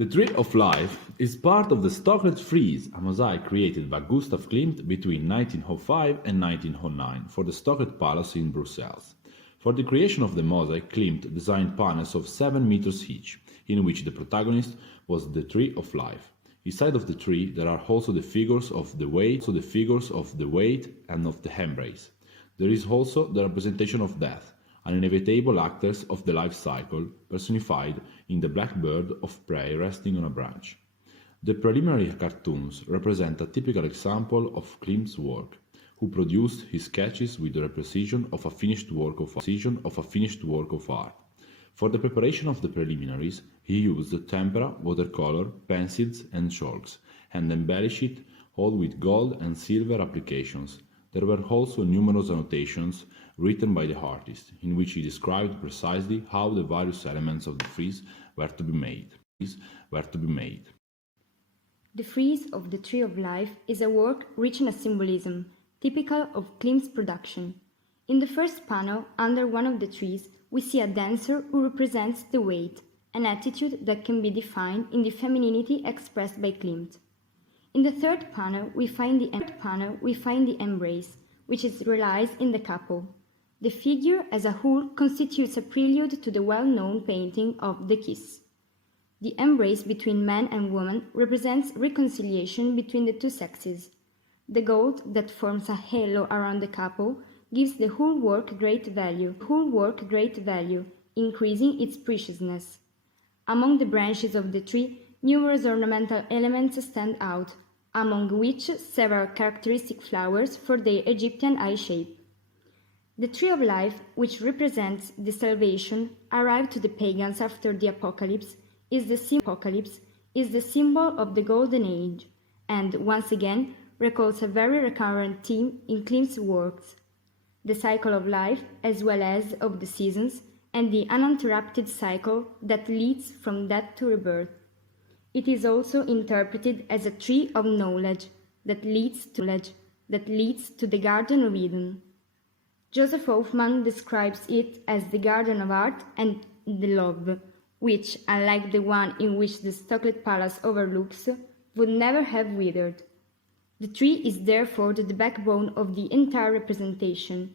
The Tree of Life is part of the Stocklet frieze, a mosaic created by Gustav Klimt between 1905 and 1909 for the Stocklet Palace in Brussels. For the creation of the mosaic, Klimt designed panels of 7 meters each, in which the protagonist was the Tree of Life. Inside of the tree there are also the figures of the weight, and of the embrace. There is also the representation of death, an inevitable actors of the life cycle, personified in the black bird of prey resting on a branch. The preliminary cartoons represent a typical example of Klimt's work, who produced his sketches with the precision of a finished work of art. For the preparation of the preliminaries, he used tempera, watercolor, pencils and chalks, and embellished it all with gold and silver applications. There were also numerous annotations written by the artist, in which he described precisely how the various elements of the frieze were to be made. The frieze of the Tree of Life is a work rich in a symbolism, typical of Klimt's production. In the first panel, under one of the trees, we see a dancer who represents the weight, an attitude that can be defined in the femininity expressed by Klimt. In the third panel, we find the embrace, which is realized in the couple. The figure as a whole constitutes a prelude to the well-known painting of The Kiss. The embrace between man and woman represents reconciliation between the two sexes. The gold that forms a halo around the couple gives the whole work great value, increasing its preciousness. Among the branches of the tree, numerous ornamental elements stand out, among which several characteristic flowers for their Egyptian eye shape. The Tree of Life, which represents the salvation arrived to the pagans after the apocalypse, is the symbol of the Golden Age, and once again recalls a very recurrent theme in Klimt's works: the cycle of life as well as of the seasons, and the uninterrupted cycle that leads from death to rebirth. It is also interpreted as a tree of knowledge that leads to the Garden of Eden. Joseph Hoffmann describes it as the garden of art and the love, which, unlike the one in which the Stocklet Palace overlooks, would never have withered. The tree is therefore the backbone of the entire representation,